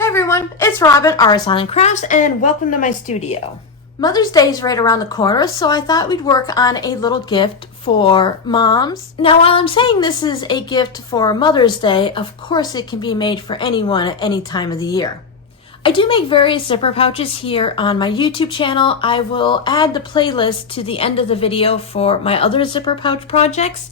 Hey everyone, it's Robin, Artists and Crafts, and welcome to my studio. Mother's Day is right around the corner, so I thought we'd work on a little gift for moms. Now, while I'm saying this is a gift for Mother's Day, of course it can be made for anyone at any time of the year. I do make various zipper pouches here on my YouTube channel. I will add the playlist to the end of the video for my other zipper pouch projects.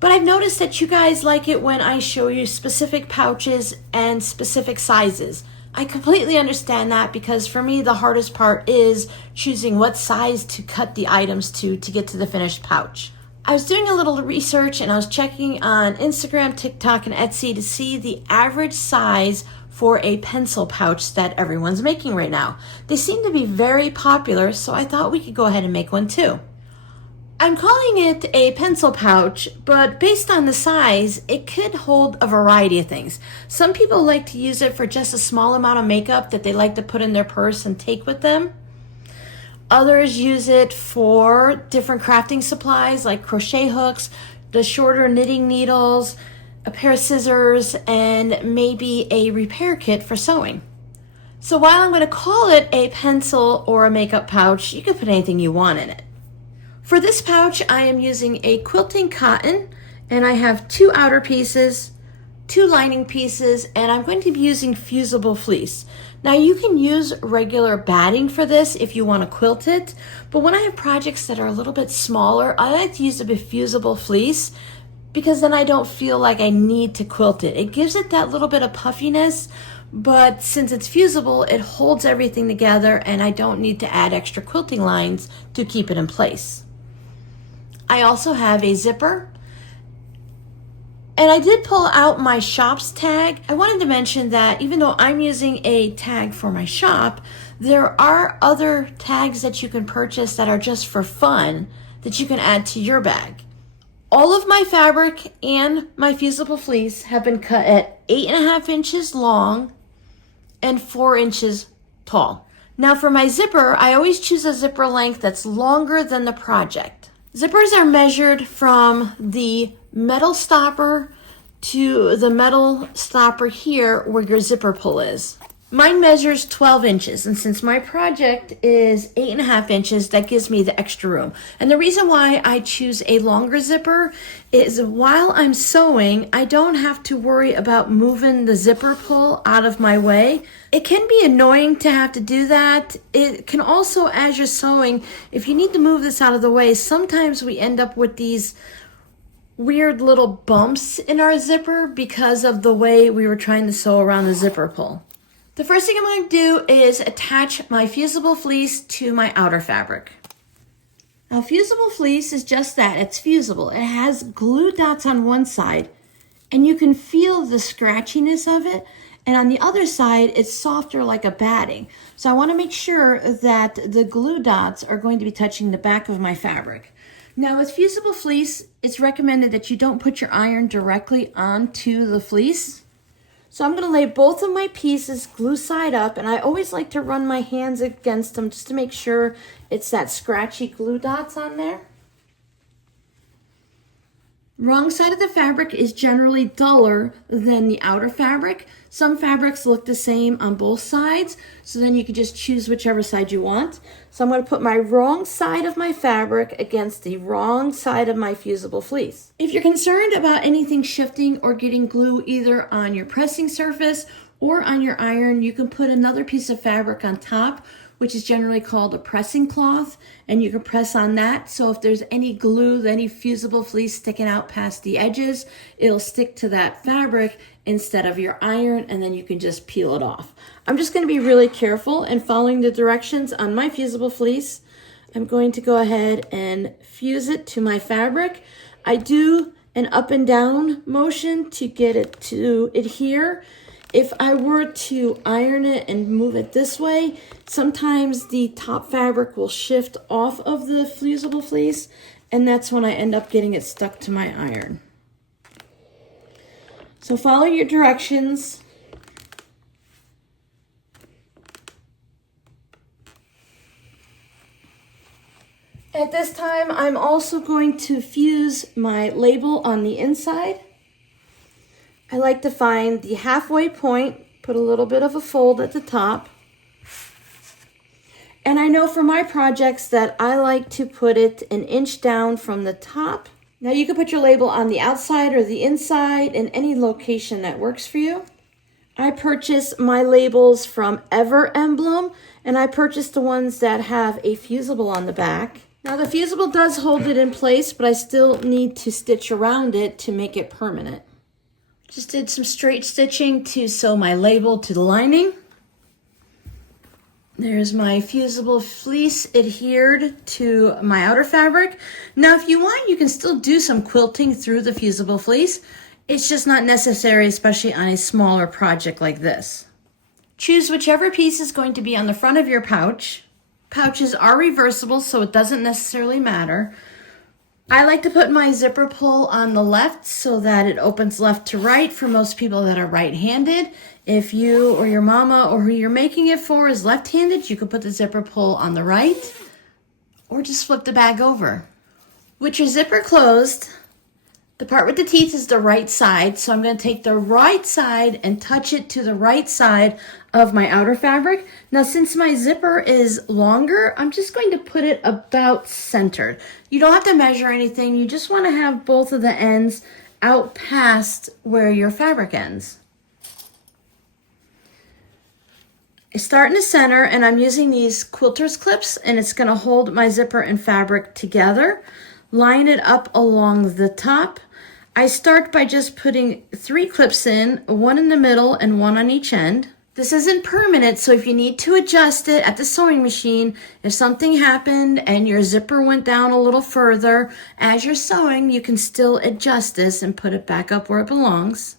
But I've noticed that you guys like it when I show you specific pouches and specific sizes. I completely understand that because for me the hardest part is choosing what size to cut the items to get to the finished pouch. I was doing a little research and I was checking on Instagram, TikTok, and Etsy to see the average size for a pencil pouch that everyone's making right now. They seem to be very popular, so I thought we could go ahead and make one too. I'm calling it a pencil pouch, but based on the size, it could hold a variety of things. Some people like to use it for just a small amount of makeup that they like to put in their purse and take with them. Others use it for different crafting supplies like crochet hooks, the shorter knitting needles, a pair of scissors, and maybe a repair kit for sewing. So while I'm going to call it a pencil or a makeup pouch, you can put anything you want in it. For this pouch, I am using a quilting cotton, and I have 2 outer pieces, 2 lining pieces, and I'm going to be using fusible fleece. Now you can use regular batting for this if you want to quilt it, but when I have projects that are a little bit smaller, I like to use a fusible fleece because then I don't feel like I need to quilt it. It gives it that little bit of puffiness, but since it's fusible, it holds everything together and I don't need to add extra quilting lines to keep it in place. I also have a zipper, and I did pull out my shop's tag. I wanted to mention that even though I'm using a tag for my shop, there are other tags that you can purchase that are just for fun that you can add to your bag. All of my fabric and my fusible fleece have been cut at 8.5 inches long and 4 inches tall. Now for my zipper, I always choose a zipper length that's longer than the project. Zippers are measured from the metal stopper to the metal stopper here where your zipper pull is. Mine measures 12 inches, and since my project is 8.5 inches, that gives me the extra room. And the reason why I choose a longer zipper is while I'm sewing, I don't have to worry about moving the zipper pull out of my way. It can be annoying to have to do that. It can also, as you're sewing, if you need to move this out of the way, sometimes we end up with these weird little bumps in our zipper because of the way we were trying to sew around the zipper pull. The first thing I'm going to do is attach my fusible fleece to my outer fabric. Now, fusible fleece is just that, it's fusible. It has glue dots on one side, and you can feel the scratchiness of it, and on the other side, it's softer like a batting. So I want to make sure that the glue dots are going to be touching the back of my fabric. Now, with fusible fleece, it's recommended that you don't put your iron directly onto the fleece. So I'm going to lay both of my pieces glue side up, and I always like to run my hands against them just to make sure it's that scratchy glue dots on there. Wrong side of the fabric is generally duller than the outer fabric. Some fabrics look the same on both sides, so then you can just choose whichever side you want. So I'm going to put my wrong side of my fabric against the wrong side of my fusible fleece. If you're concerned about anything shifting or getting glue either on your pressing surface or on your iron, you can put another piece of fabric on top, which is generally called a pressing cloth, and you can press on that. So if there's any glue, any fusible fleece sticking out past the edges, it'll stick to that fabric instead of your iron, and then you can just peel it off. I'm just going to be really careful and following the directions on my fusible fleece. I'm going to go ahead and fuse it to my fabric. I do an up and down motion to get it to adhere. If I were to iron it and move it this way, sometimes the top fabric will shift off of the fusible fleece, and that's when I end up getting it stuck to my iron. So follow your directions. At this time, I'm also going to fuse my label on the inside. I like to find the halfway point, Put a little bit of a fold at the top. And I know for my projects that I like to put it an inch down from the top. Now you can put your label on the outside or the inside in any location that works for you. I purchase my labels from Ever Emblem, and I purchased the ones that have a fusible on the back. Now the fusible does hold it in place, but I still need to stitch around it to make it permanent. Just did some straight stitching to sew my label to the lining. There's my fusible fleece adhered to my outer fabric. Now, if you want, you can still do some quilting through the fusible fleece. It's just not necessary, especially on a smaller project like this. Choose whichever piece is going to be on the front of your pouch. Pouches are reversible, so it doesn't necessarily matter. I like to put my zipper pull on the left so that it opens left to right for most people that are right-handed. If you or your mama or who you're making it for is left-handed, you can put the zipper pull on the right or just flip the bag over. With your zipper closed, the part with the teeth is the right side, so I'm going to take the right side and touch it to the right side of my outer fabric. Now, since my zipper is longer, I'm just going to put it about centered. You don't have to measure anything. You just want to have both of the ends out past where your fabric ends. I start in the center, and I'm using these quilter's clips, and it's going to hold my zipper and fabric together. Line it up along the top. I start by just putting 3 clips in, one in the middle and one on each end. This isn't permanent, so if you need to adjust it at the sewing machine, if something happened and your zipper went down a little further, as you're sewing, you can still adjust this and put it back up where it belongs.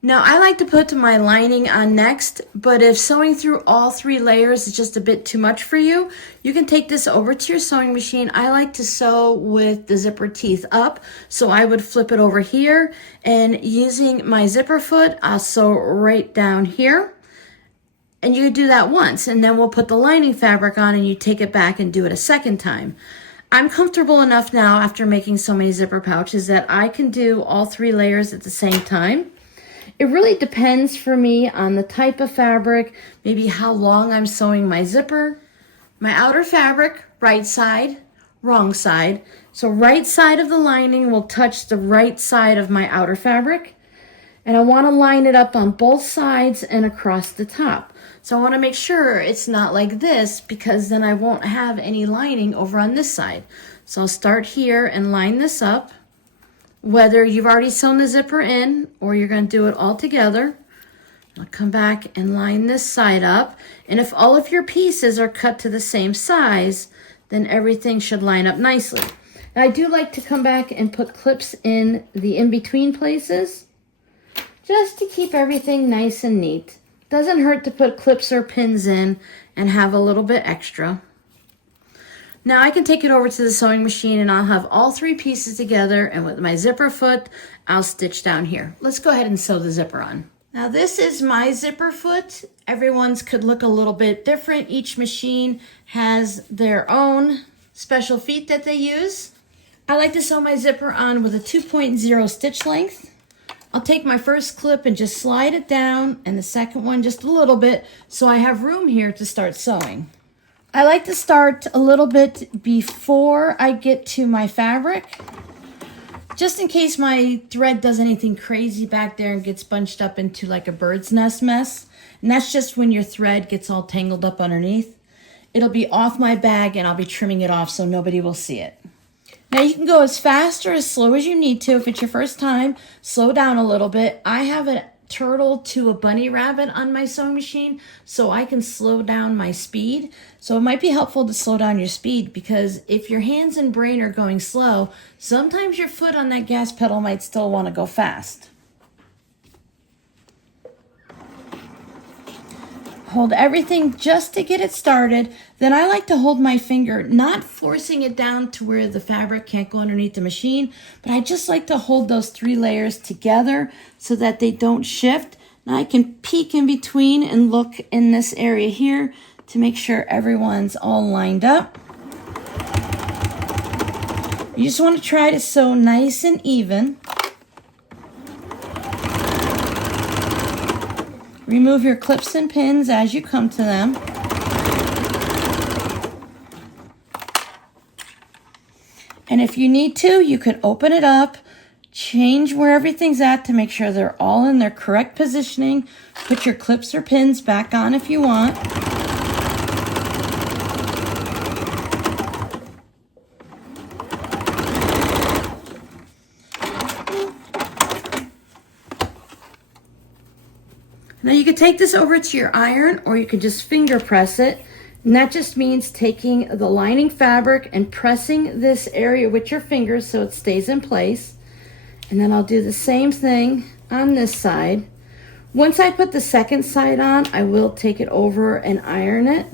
Now, I like to put my lining on next, but if sewing through all 3 layers is just a bit too much for you, you can take this over to your sewing machine. I like to sew with the zipper teeth up, so I would flip it over here, and using my zipper foot, I'll sew right down here. And you do that once, and then we'll put the lining fabric on and you take it back and do it a second time. I'm comfortable enough now after making so many zipper pouches that I can do all 3 layers at the same time. It really depends for me on the type of fabric, maybe how long I'm sewing my zipper. My outer fabric, right side, wrong side. So right side of the lining will touch the right side of my outer fabric. And I want to line it up on both sides and across the top. So I want to make sure it's not like this, because then I won't have any lining over on this side. So I'll start here and line this up. Whether you've already sewn the zipper in or you're going to do it all together, I'll come back and line this side up. And if all of your pieces are cut to the same size, then everything should line up nicely. And I do like to come back and put clips in the in-between places just to keep everything nice and neat. Doesn't hurt to put clips or pins in and have a little bit extra. Now I can take it over to the sewing machine and I'll have all 3 pieces together, and with my zipper foot, I'll stitch down here. Let's go ahead and sew the zipper on. Now this is my zipper foot. Everyone's could look a little bit different. Each machine has their own special feet that they use. I like to sew my zipper on with a 2.0 stitch length. I'll take my first clip and just slide it down, and the second one just a little bit, so I have room here to start sewing. I like to start a little bit before I get to my fabric, just in case my thread does anything crazy back there and gets bunched up into like a bird's nest mess. And that's just when your thread gets all tangled up underneath. It'll be off my bag and I'll be trimming it off so nobody will see it. Now you can go as fast or as slow as you need to. If it's your first time, slow down a little bit. I have a turtle to a bunny rabbit on my sewing machine, so I can slow down my speed. So it might be helpful to slow down your speed, because if your hands and brain are going slow, sometimes your foot on that gas pedal might still want to go fast. Hold everything just to get it started. Then I like to hold my finger, not forcing it down to where the fabric can't go underneath the machine, but I just like to hold those 3 layers together so that they don't shift. Now I can peek in between and look in this area here to make sure everyone's all lined up. You just want to try to sew nice and even. Remove your clips and pins as you come to them. And if you need to, you can open it up, change where everything's at to make sure they're all in their correct positioning. Put your clips or pins back on if you want. Now you could take this over to your iron, or you could just finger press it. And that just means taking the lining fabric and pressing this area with your fingers so it stays in place. And then I'll do the same thing on this side. Once I put the second side on, I will take it over and iron it.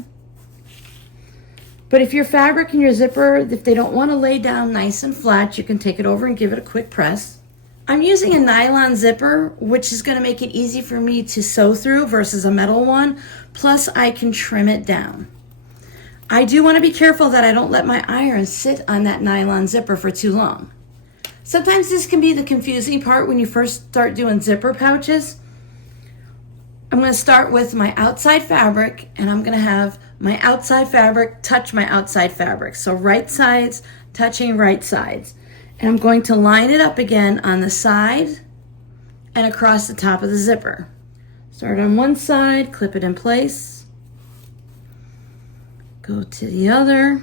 But if your fabric and your zipper, if they don't want to lay down nice and flat, you can take it over and give it a quick press. I'm using a nylon zipper, which is going to make it easy for me to sew through versus a metal one. Plus, I can trim it down. I do want to be careful that I don't let my iron sit on that nylon zipper for too long. Sometimes this can be the confusing part when you first start doing zipper pouches. I'm going to start with my outside fabric, and I'm going to have my outside fabric touch my outside fabric. So right sides touching right sides. And I'm going to line it up again on the side and across the top of the zipper. Start on one side, clip it in place. Go to the other.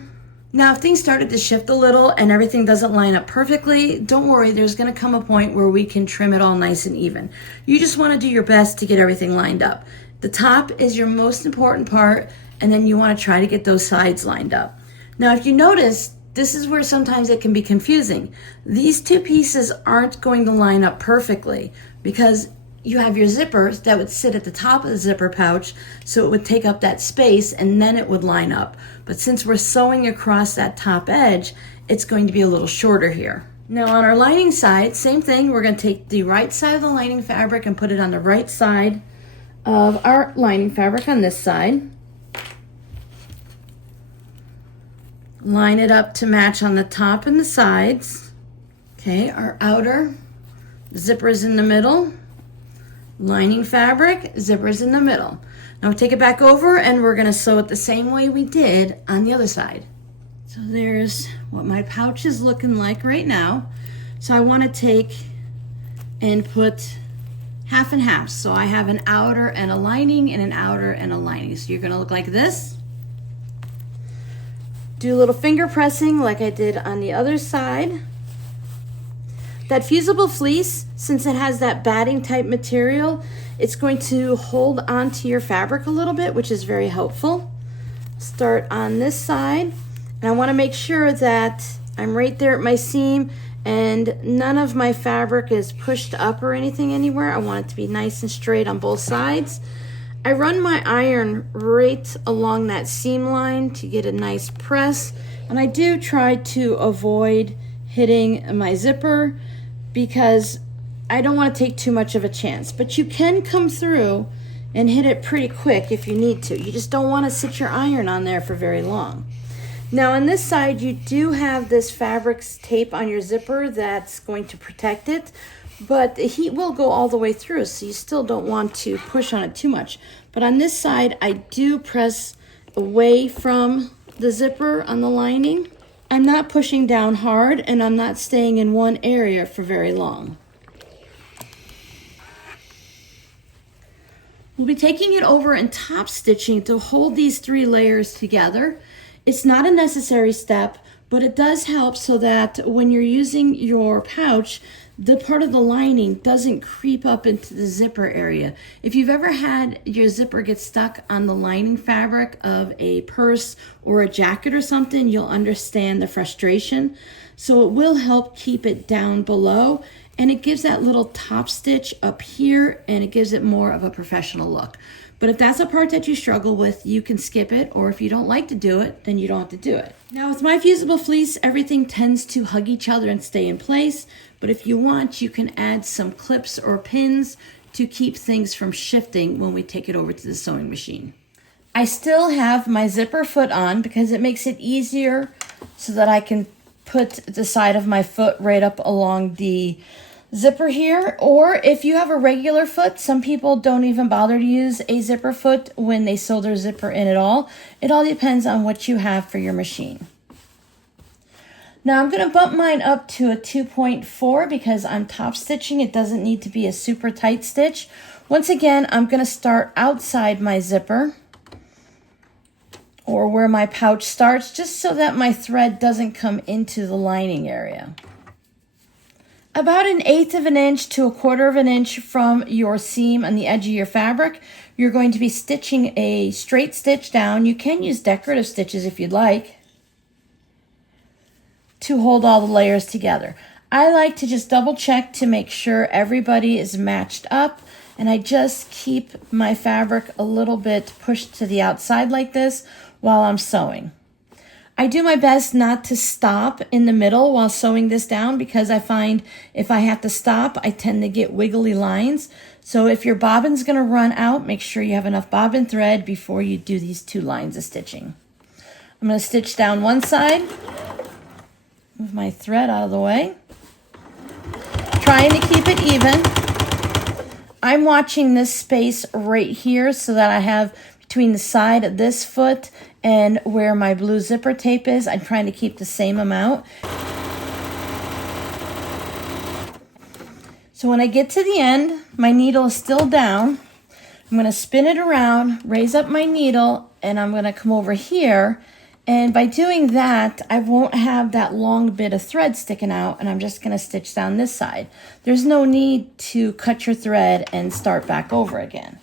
Now, if things started to shift a little and everything doesn't line up perfectly, don't worry, there's going to come a point where we can trim it all nice and even. You just want to do your best to get everything lined up. The top is your most important part, and then you want to try to get those sides lined up. Now, if you notice, this is where sometimes it can be confusing. These two pieces aren't going to line up perfectly because you have your zippers that would sit at the top of the zipper pouch, so it would take up that space and then it would line up. But since we're sewing across that top edge, it's going to be a little shorter here. Now on our lining side, same thing. We're going to take the right side of the lining fabric and put it on the right side of our lining fabric on this side. Line it up to match on the top and the sides. Okay, our outer zipper is in the middle. Lining fabric, zippers in the middle. Now take it back over and we're going to sew it the same way we did on the other side. So there's what my pouch is looking like right now. So I want to take and put half and half. So I have an outer and a lining and an outer and a lining. So you're going to look like this. Do a little finger pressing like I did on the other side. That fusible fleece, since it has that batting type material, it's going to hold onto your fabric a little bit, which is very helpful. Start on this side, and I want to make sure that I'm right there at my seam and none of my fabric is pushed up or anything anywhere. I want it to be nice and straight on both sides. I run my iron right along that seam line to get a nice press, and I do try to avoid hitting my zipper because I don't want to take too much of a chance. But you can come through and hit it pretty quick if you need to. You just don't want to sit your iron on there for very long. Now on this side, you do have this fabric tape on your zipper that's going to protect it, but the heat will go all the way through, so you still don't want to push on it too much. But on this side, I do press away from the zipper on the lining. I'm not pushing down hard, and I'm not staying in one area for very long. We'll be taking it over and top stitching to hold these 3 layers together. It's not a necessary step, but it does help so that when you're using your pouch, the part of the lining doesn't creep up into the zipper area. If you've ever had your zipper get stuck on the lining fabric of a purse or a jacket or something, you'll understand the frustration. So it will help keep it down below, and it gives that little top stitch up here, and it gives it more of a professional look. But if that's a part that you struggle with, you can skip it, or if you don't like to do it, then you don't have to do it. Now with my fusible fleece, everything tends to hug each other and stay in place, but if you want, you can add some clips or pins to keep things from shifting when we take it over to the sewing machine. I still have my zipper foot on because it makes it easier so that I can put the side of my foot right up along the zipper here, or if you have a regular foot, some people don't even bother to use a zipper foot when they sew their zipper in at all. It all depends on what you have for your machine. Now I'm going to bump mine up to a 2.4 because I'm top stitching. It doesn't need to be a super tight stitch. Once again, I'm going to start outside my zipper, or where my pouch starts, just so that my thread doesn't come into the lining area. About 1/8 of an inch to 1/4 of an inch from your seam on the edge of your fabric, you're going to be stitching a straight stitch down. You can use decorative stitches if you'd like, to hold all the layers together. I like to just double check to make sure everybody is matched up, and I just keep my fabric a little bit pushed to the outside like this while I'm sewing. I do my best not to stop in the middle while sewing this down, because I find if I have to stop, I tend to get wiggly lines. So if your bobbin's going to run out, make sure you have enough bobbin thread before you do these 2 lines of stitching. I'm going to stitch down one side. Move my thread out of the way. Trying to keep it even. I'm watching this space right here so that I have between the side of this foot and where my blue zipper tape is. I'm trying to keep the same amount. So when I get to the end, my needle is still down. I'm going to spin it around, raise up my needle, and I'm going to come over here. And by doing that, I won't have that long bit of thread sticking out, and I'm just going to stitch down this side. There's no need to cut your thread and start back over again.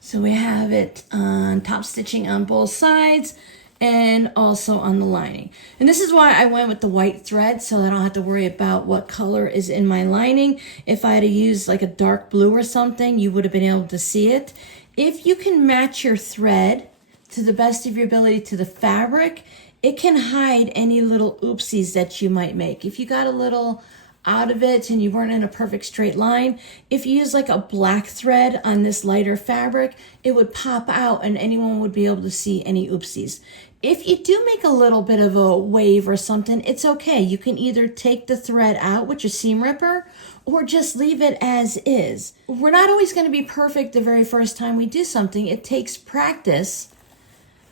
So we have it on top stitching on both sides and also on the lining. And this is why I went with the white thread, so I don't have to worry about what color is in my lining. If I had to use like a dark blue or something, you would have been able to see it. If you can match your thread to the best of your ability to the fabric, it can hide any little oopsies that you might make. If you got a little out of it and you weren't in a perfect straight line, if you use like a black thread on this lighter fabric, it would pop out and anyone would be able to see any oopsies. If you do make a little bit of a wave or something, it's okay. You can either take the thread out with your seam ripper or just leave it as is. We're not always going to be perfect the very first time we do something. It takes practice,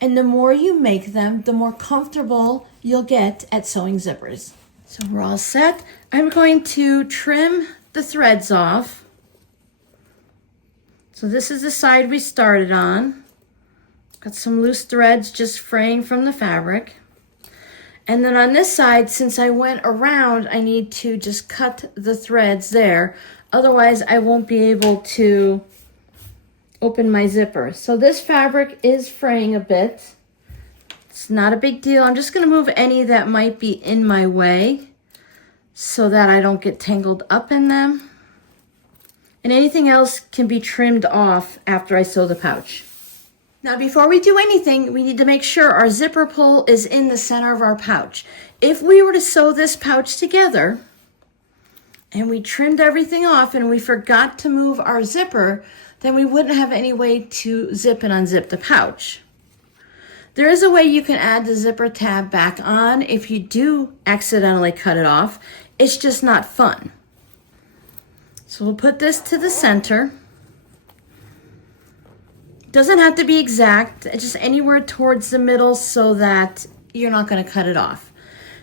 and the more you make them, the more comfortable you'll get at sewing zippers. So we're all set. I'm going to trim the threads off. So this is the side we started on. Got some loose threads just fraying from the fabric. And then on this side, since I went around, I need to just cut the threads there. Otherwise, I won't be able to open my zipper. So this fabric is fraying a bit. It's not a big deal. I'm just going to move any that might be in my way so that I don't get tangled up in them. And anything else can be trimmed off after I sew the pouch. Now, before we do anything, we need to make sure our zipper pull is in the center of our pouch. If we were to sew this pouch together and we trimmed everything off and we forgot to move our zipper, then we wouldn't have any way to zip and unzip the pouch. There is a way you can add the zipper tab back on if you do accidentally cut it off. It's just not fun. So we'll put this to the center. Doesn't have to be exact, it's just anywhere towards the middle so that you're not going to cut it off.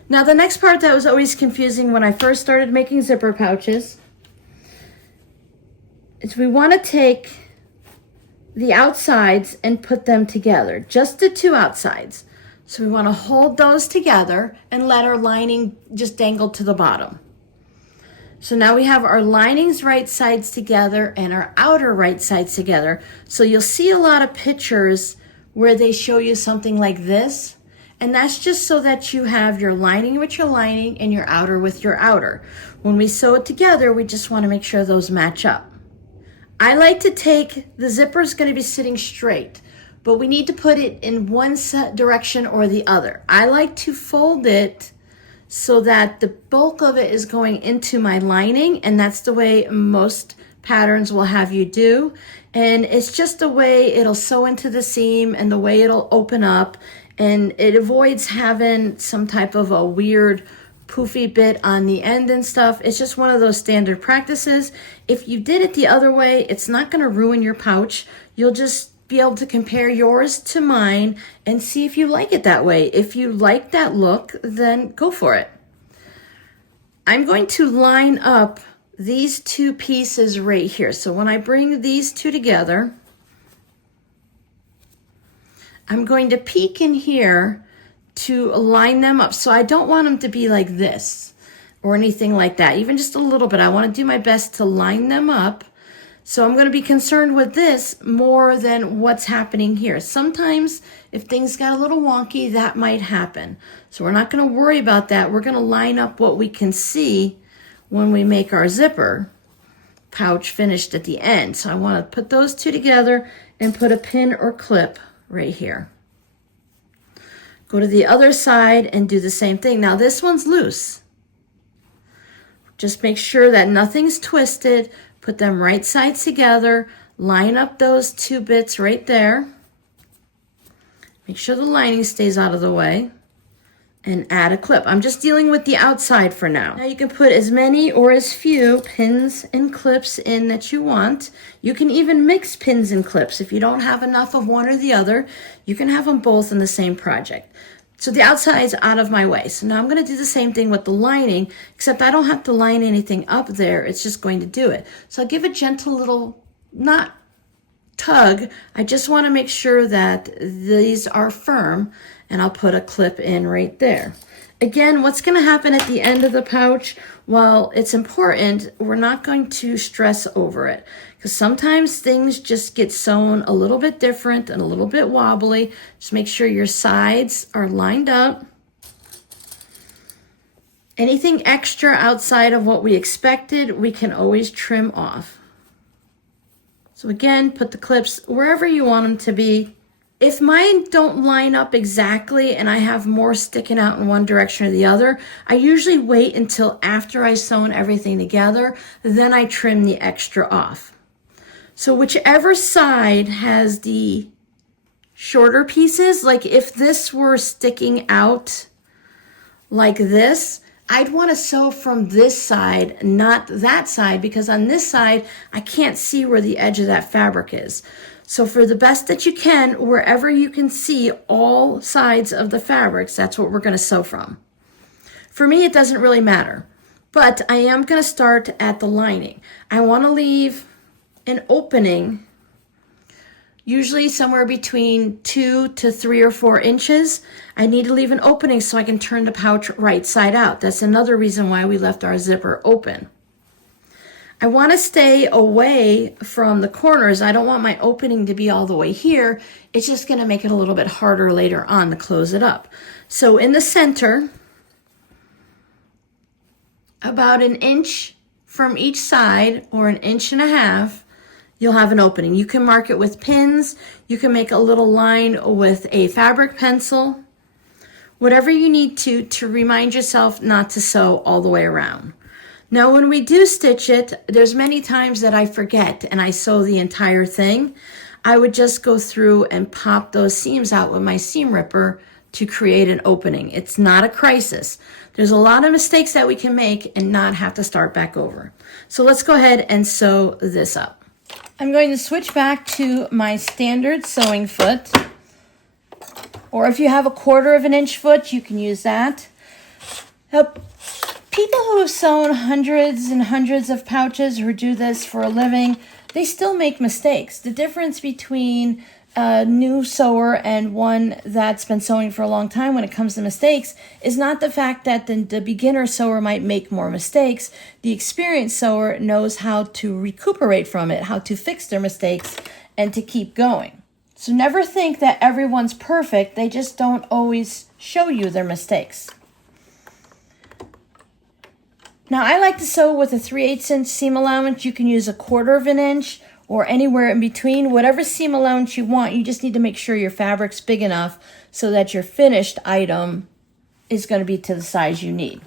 Now the next part that was always confusing when I first started making zipper pouches is we want to take the outsides and put them together, just the 2 outsides. So we want to hold those together and let our lining just dangle to the bottom. So now we have our linings right sides together and our outer right sides together. So you'll see a lot of pictures where they show you something like this. And that's just so that you have your lining with your lining and your outer with your outer. When we sew it together, we just want to make sure those match up. I like to take, the zipper is going to be sitting straight, but we need to put it in one direction or the other. I like to fold it so that the bulk of it is going into my lining, and that's the way most patterns will have you do. And it's just the way it'll sew into the seam and the way it'll open up, and it avoids having some type of a weird poofy bit on the end and stuff. It's just one of those standard practices. If you did it the other way, it's not going to ruin your pouch. You'll just be able to compare yours to mine and see if you like it that way. If you like that look, then go for it. I'm going to line up these two pieces right here. So when I bring these two together, I'm going to peek in here to line them up. So I don't want them to be like this or anything like that, even just a little bit. I want to do my best to line them up. So I'm going to be concerned with this more than what's happening here. Sometimes if things got a little wonky, that might happen. So we're not going to worry about that. We're going to line up what we can see when we make our zipper pouch finished at the end. So I want to put those two together and put a pin or clip right here. Go to the other side and do the same thing. Now this one's loose. Just make sure that nothing's twisted. Put them right sides together. Line up those two bits right there. Make sure the lining stays out of the way. And add a clip. I'm just dealing with the outside for now. Now you can put as many or as few pins and clips in that you want. You can even mix pins and clips. If you don't have enough of one or the other, you can have them both in the same project. So the outside is out of my way. So now I'm going to do the same thing with the lining, except I don't have to line anything up there. It's just going to do it. So I'll give a gentle little, not tug. I just want to make sure that these are firm, and I'll put a clip in right there. Again, what's going to happen at the end of the pouch, while it's important, we're not going to stress over it, because sometimes things just get sewn a little bit different and a little bit wobbly. Just make sure your sides are lined up. Anything extra outside of what we expected, we can always trim off. So again, put the clips wherever you want them to be. If mine don't line up exactly and I have more sticking out in one direction or the other, I usually wait until after I've sewn everything together, then I trim the extra off. So whichever side has the shorter pieces, like if this were sticking out like this, I'd want to sew from this side, not that side, because on this side, I can't see where the edge of that fabric is. So for the best that you can, wherever you can see all sides of the fabrics, that's what we're going to sew from. For me, it doesn't really matter, but I am going to start at the lining. I want to leave an opening, usually somewhere between 2 to 3 or 4 inches. I need to leave an opening so I can turn the pouch right side out. That's another reason why we left our zipper open. I want to stay away from the corners. I don't want my opening to be all the way here. It's just going to make it a little bit harder later on to close it up. So in the center, about 1 inch from each side, or 1.5 inches, you'll have an opening. You can mark it with pins. You can make a little line with a fabric pencil. Whatever you need to remind yourself not to sew all the way around. Now, when we do stitch it, there's many times that I forget and I sew the entire thing. I would just go through and pop those seams out with my seam ripper to create an opening. It's not a crisis. There's a lot of mistakes that we can make and not have to start back over. So let's go ahead and sew this up. I'm going to switch back to my standard sewing foot, or if you have a 1/4 inch foot, you can use that. Now, people who have sewn hundreds and hundreds of pouches, who do this for a living, they still make mistakes. The difference between a new sewer and one that's been sewing for a long time when it comes to mistakes is not the fact that the beginner sewer might make more mistakes. The experienced sewer knows how to recuperate from it, how to fix their mistakes, and to keep going. So never think that everyone's perfect. They just don't always show you their mistakes. Now, I like to sew with a 3/8 inch seam allowance. You can use a 1/4 inch or anywhere in between. Whatever seam allowance you want, you just need to make sure your fabric's big enough so that your finished item is going to be to the size you need.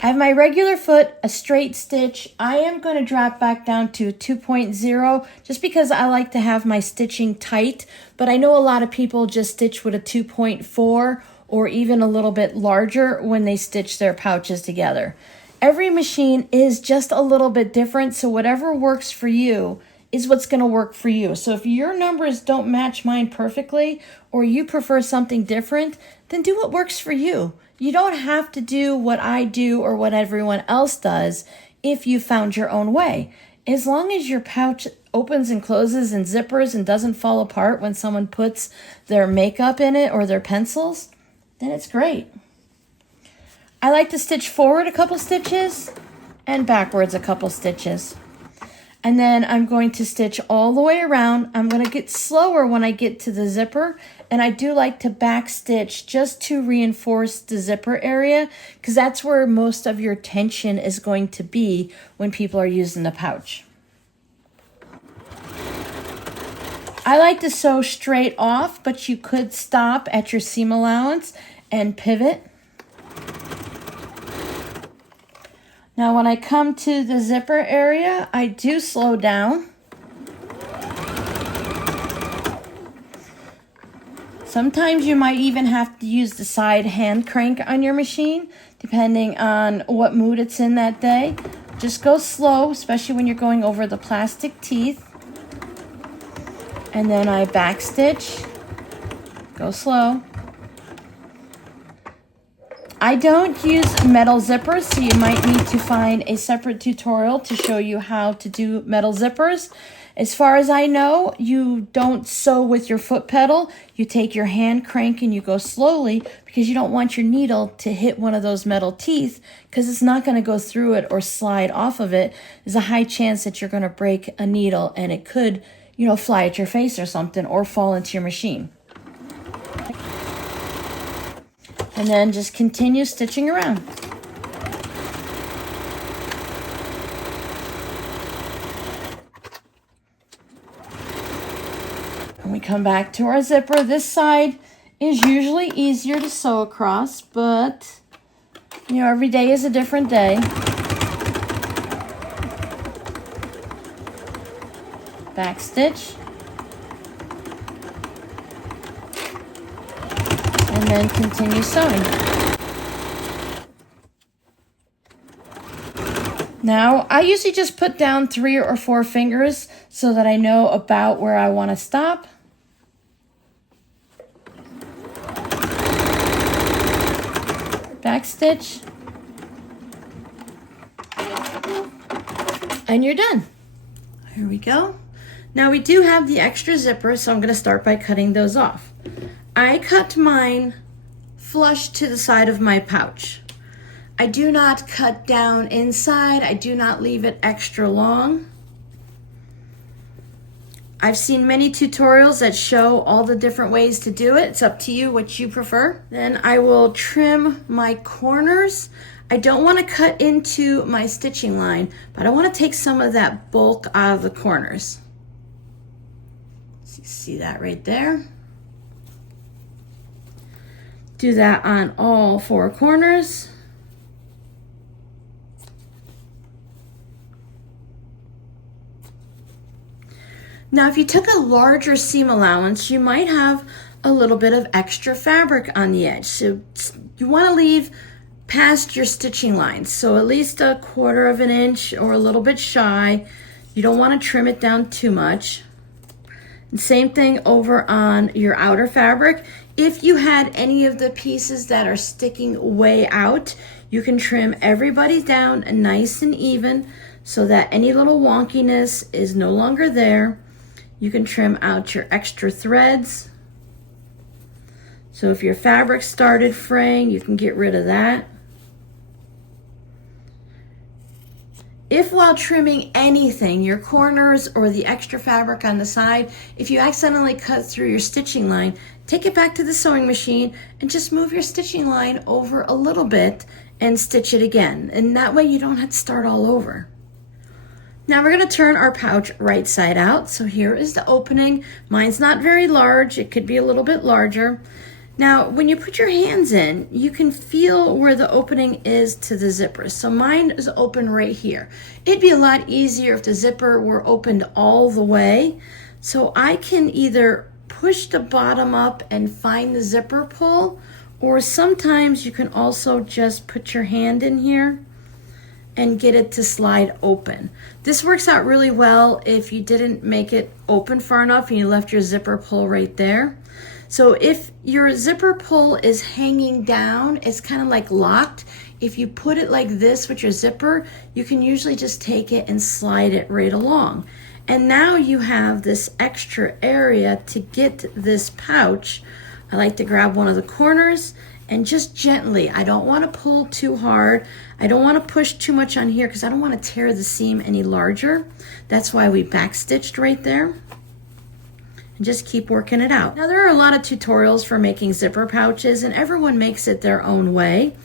I have my regular foot, a straight stitch. I am going to drop back down to 2.0 just because I like to have my stitching tight, but I know a lot of people just stitch with a 2.4 or even a little bit larger when they stitch their pouches together. Every machine is just a little bit different, so whatever works for you is what's going to work for you. So if your numbers don't match mine perfectly or you prefer something different, then do what works for you. You don't have to do what I do or what everyone else does if you found your own way. As long as your pouch opens and closes and zippers and doesn't fall apart when someone puts their makeup in it or their pencils, then it's great. I like to stitch forward a couple stitches and backwards a couple stitches. And then I'm going to stitch all the way around. I'm going to get slower when I get to the zipper. And I do like to back stitch just to reinforce the zipper area because that's where most of your tension is going to be when people are using the pouch. I like to sew straight off, but you could stop at your seam allowance and pivot. Now when I come to the zipper area, I do slow down. Sometimes you might even have to use the side hand crank on your machine, depending on what mood it's in that day. Just go slow, especially when you're going over the plastic teeth. And then I back stitch, go slow. I don't use metal zippers, so you might need to find a separate tutorial to show you how to do metal zippers. As far as I know, you don't sew with your foot pedal. You take your hand crank and you go slowly because you don't want your needle to hit one of those metal teeth because it's not going to go through it or slide off of it. There's a high chance that you're going to break a needle and it could, fly at your face or something or fall into your machine. And then just continue stitching around. And we come back to our zipper. This side is usually easier to sew across, but every day is a different day. Back stitch. And then continue sewing. Now, I usually just put down 3 or 4 fingers so that I know about where I want to stop. Back stitch. And you're done. Here we go. Now we do have the extra zippers, so I'm going to start by cutting those off. I cut mine flush to the side of my pouch. I do not cut down inside. I do not leave it extra long. I've seen many tutorials that show all the different ways to do it. It's up to you what you prefer. Then I will trim my corners. I don't want to cut into my stitching line, but I want to take some of that bulk out of the corners. So you see that right there? Do that on all 4 corners. Now, if you took a larger seam allowance, you might have a little bit of extra fabric on the edge. So you want to leave past your stitching lines. So at least 1/4 of an inch or a little bit shy. You don't want to trim it down too much. And same thing over on your outer fabric. If you had any of the pieces that are sticking way out, you can trim everybody down nice and even so that any little wonkiness is no longer there. You can trim out your extra threads. So if your fabric started fraying, you can get rid of that. If while trimming anything, your corners or the extra fabric on the side, if you accidentally cut through your stitching line, take it back to the sewing machine and just move your stitching line over a little bit and stitch it again. And that way you don't have to start all over. Now we're going to turn our pouch right side out. So here is the opening. Mine's not very large. It could be a little bit larger. Now, when you put your hands in, you can feel where the opening is to the zipper. So mine is open right here. It'd be a lot easier if the zipper were opened all the way. So I can either push the bottom up and find the zipper pull, or sometimes you can also just put your hand in here and get it to slide open. This works out really well if you didn't make it open far enough and you left your zipper pull right there. So if your zipper pull is hanging down, it's kind of like locked. If you put it like this with your zipper, you can usually just take it and slide it right along. And now you have this extra area to get this pouch. I like to grab one of the corners and just gently, I don't want to pull too hard. I don't want to push too much on here because I don't want to tear the seam any larger. That's why we backstitched right there. And just keep working it out. Now there are a lot of tutorials for making zipper pouches and everyone makes it their own way.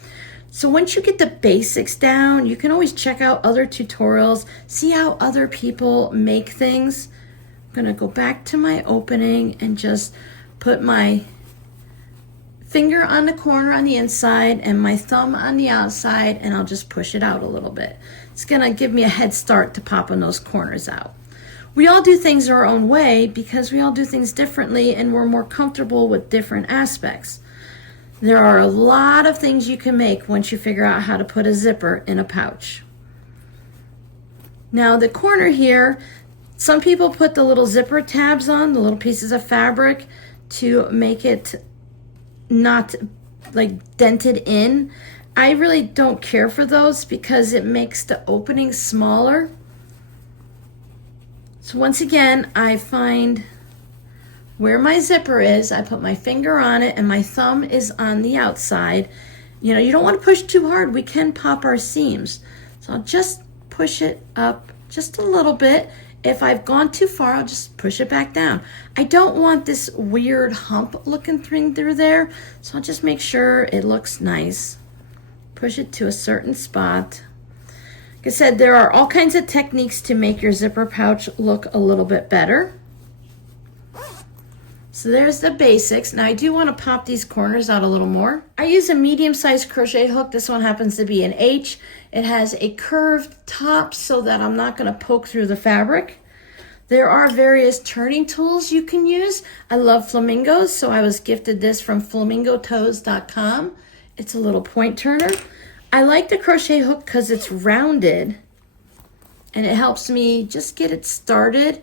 So once you get the basics down, you can always check out other tutorials, see how other people make things. I'm gonna go back to my opening and just put my finger on the corner on the inside and my thumb on the outside, and I'll just push it out a little bit. It's gonna give me a head start to popping those corners out. We all do things our own way because we all do things differently and we're more comfortable with different aspects. There are a lot of things you can make once you figure out how to put a zipper in a pouch. Now the corner here, some people put the little zipper tabs on, the little pieces of fabric to make it not like dented in. I really don't care for those because it makes the opening smaller. So once again, I find where my zipper is, I put my finger on it and my thumb is on the outside. You know, you don't want to push too hard. We can pop our seams. So I'll just push it up just a little bit. If I've gone too far, I'll just push it back down. I don't want this weird hump looking thing through there, so I'll just make sure it looks nice. Push it to a certain spot. Like I said, there are all kinds of techniques to make your zipper pouch look a little bit better. So there's the basics. Now I do want to pop these corners out a little more. I use a medium-sized crochet hook. This one happens to be an H. It has a curved top so that I'm not going to poke through the fabric. There are various turning tools you can use. I love flamingos, so I was gifted this from flamingotoes.com. It's a little point turner. I like the crochet hook because it's rounded and it helps me just get it started.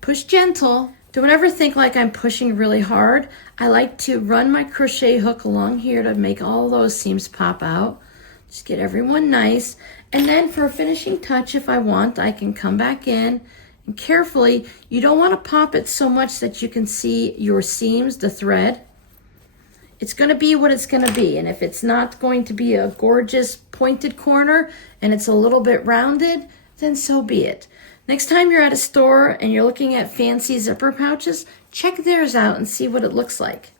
Push gentle. Don't ever think like I'm pushing really hard. I like to run my crochet hook along here to make all those seams pop out. Just get everyone nice. And then for a finishing touch, if I want, I can come back in and carefully, you don't want to pop it so much that you can see your seams, the thread. It's going to be what it's going to be. And if it's not going to be a gorgeous pointed corner and it's a little bit rounded, then so be it. Next time you're at a store and you're looking at fancy zipper pouches, check theirs out and see what it looks like.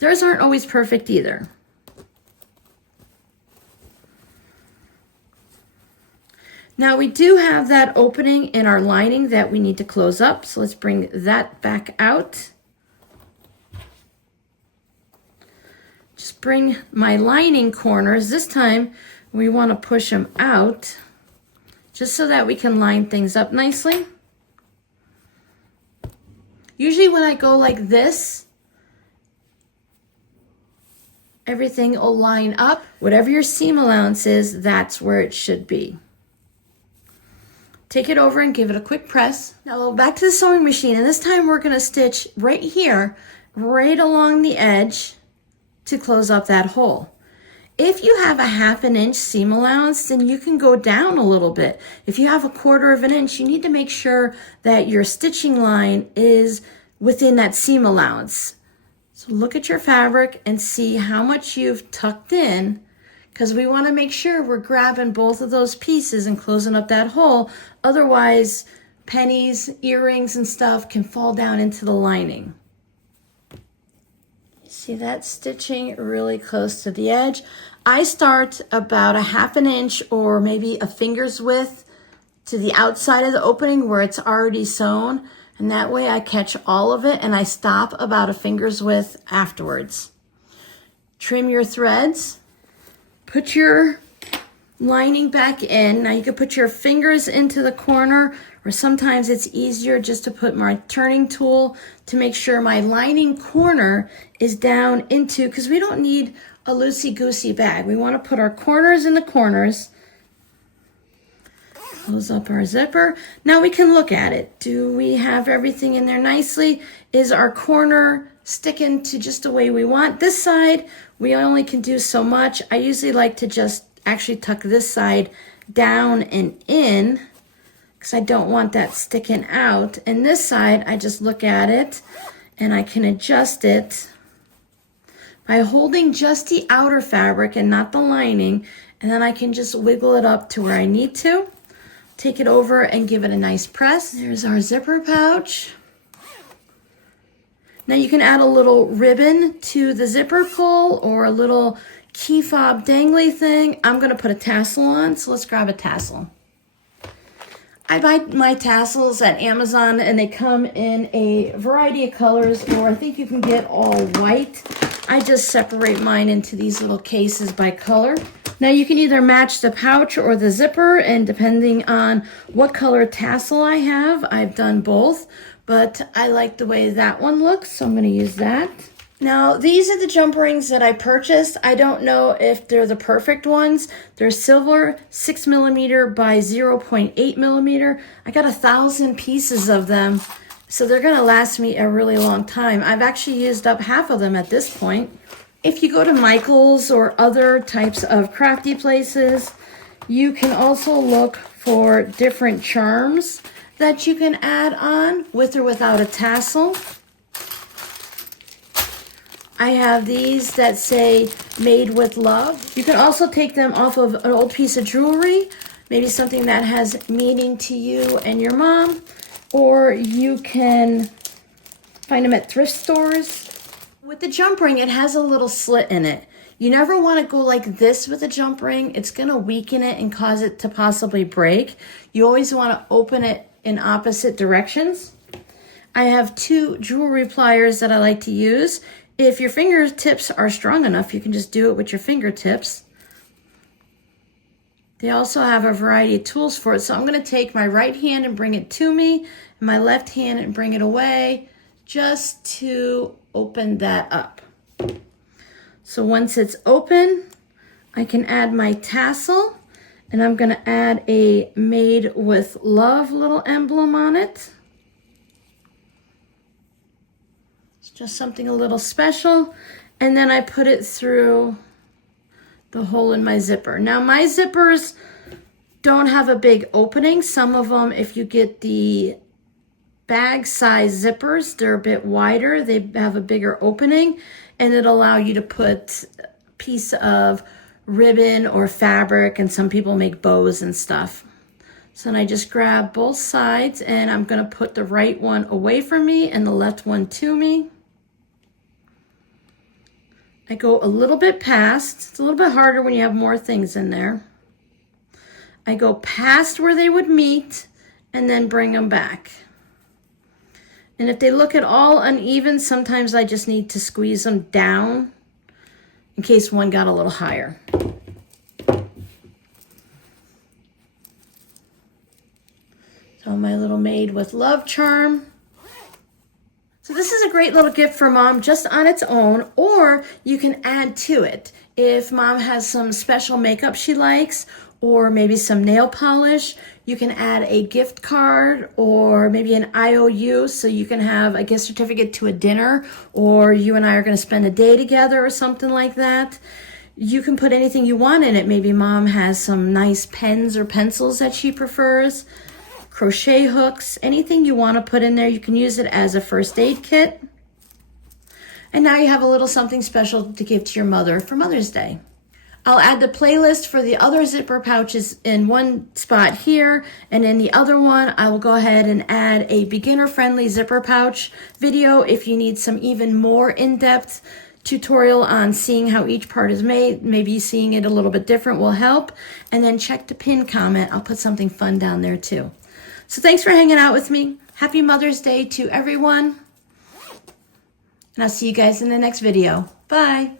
Theirs aren't always perfect either. Now we do have that opening in our lining that we need to close up. So let's bring that back out. Just bring my lining corners. This time we want to push them out just so that we can line things up nicely. Usually when I go like this, everything will line up. Whatever your seam allowance is, that's where it should be. Take it over and give it a quick press. Now back to the sewing machine, and this time we're going to stitch right here, right along the edge to close up that hole. If you have a 1/2 inch seam allowance, then you can go down a little bit. If you have a 1/4 inch, you need to make sure that your stitching line is within that seam allowance. So look at your fabric and see how much you've tucked in, because we want to make sure we're grabbing both of those pieces and closing up that hole. Otherwise, pennies, earrings, and stuff can fall down into the lining. See that stitching really close to the edge? I start about a 1/2 inch or maybe a finger's width to the outside of the opening where it's already sewn. And that way I catch all of it and I stop about a finger's width afterwards. Trim your threads. Put your lining back in. Now you can put your fingers into the corner, or sometimes it's easier just to put my turning tool to make sure my lining corner is down into, because we don't need a loosey-goosey bag. We want to put our corners in the corners. Close up our zipper. Now we can look at it. Do we have everything in there nicely? Is our corner sticking to just the way we want? This side, we only can do so much. I usually like to just actually tuck this side down and in because I don't want that sticking out. And this side, I just look at it and I can adjust it by holding just the outer fabric and not the lining, and then I can just wiggle it up to where I need to. Take it over and give it a nice press. There's our zipper pouch. Now you can add a little ribbon to the zipper pull or a little key fob dangly thing. I'm gonna put a tassel on, so let's grab a tassel. I buy my tassels at Amazon and they come in a variety of colors, or I think you can get all white. I just separate mine into these little cases by color. Now you can either match the pouch or the zipper, and depending on what color tassel I have, I've done both, but I like the way that one looks, so I'm gonna use that. Now, these are the jump rings that I purchased. I don't know if they're the perfect ones. They're silver, 6mm by 0.8mm. I got 1,000 pieces of them, so they're gonna last me a really long time. I've actually used up half of them at this point. If you go to Michael's or other types of crafty places, you can also look for different charms that you can add on with or without a tassel. I have these that say made with love. You can also take them off of an old piece of jewelry, maybe something that has meaning to you and your mom, or you can find them at thrift stores. With the jump ring, it has a little slit in it. You never want to go like this with a jump ring. It's going to weaken it and cause it to possibly break. You always want to open it in opposite directions. I have 2 jewelry pliers that I like to use. If your fingertips are strong enough, you can just do it with your fingertips. They also have a variety of tools for it. So I'm going to take my right hand and bring it to me, and my left hand and bring it away, just to open that up. So once it's open, I can add my tassel, and I'm going to add a made with love little emblem on it. It's just something a little special. And then I put it through the hole in my zipper. Now my zippers don't have a big opening. Some of them, if you get the bag size zippers, they're a bit wider. They have a bigger opening, and it'll allow you to put a piece of ribbon or fabric, and some people make bows and stuff. So then I just grab both sides, and I'm gonna put the right one away from me and the left one to me. I go a little bit past. It's a little bit harder when you have more things in there. I go past where they would meet and then bring them back. And if they look at all uneven, sometimes I just need to squeeze them down in case one got a little higher. So my little made with love charm. So this is a great little gift for mom just on its own, or you can add to it. If mom has some special makeup she likes, or maybe some nail polish, you can add a gift card or maybe an IOU, so you can have a gift certificate to a dinner, or you and I are going to spend a day together or something like that. You can put anything you want in it. Maybe mom has some nice pens or pencils that she prefers, crochet hooks, anything you want to put in there. You can use it as a first aid kit. And now you have a little something special to give to your mother for Mother's Day. I'll add the playlist for the other zipper pouches in one spot here, and in the other one, I will go ahead and add a beginner-friendly zipper pouch video if you need some even more in-depth tutorial on seeing how each part is made. Maybe seeing it a little bit different will help. And then check the pin comment. I'll put something fun down there too. So thanks for hanging out with me. Happy Mother's Day to everyone. And I'll see you guys in the next video. Bye.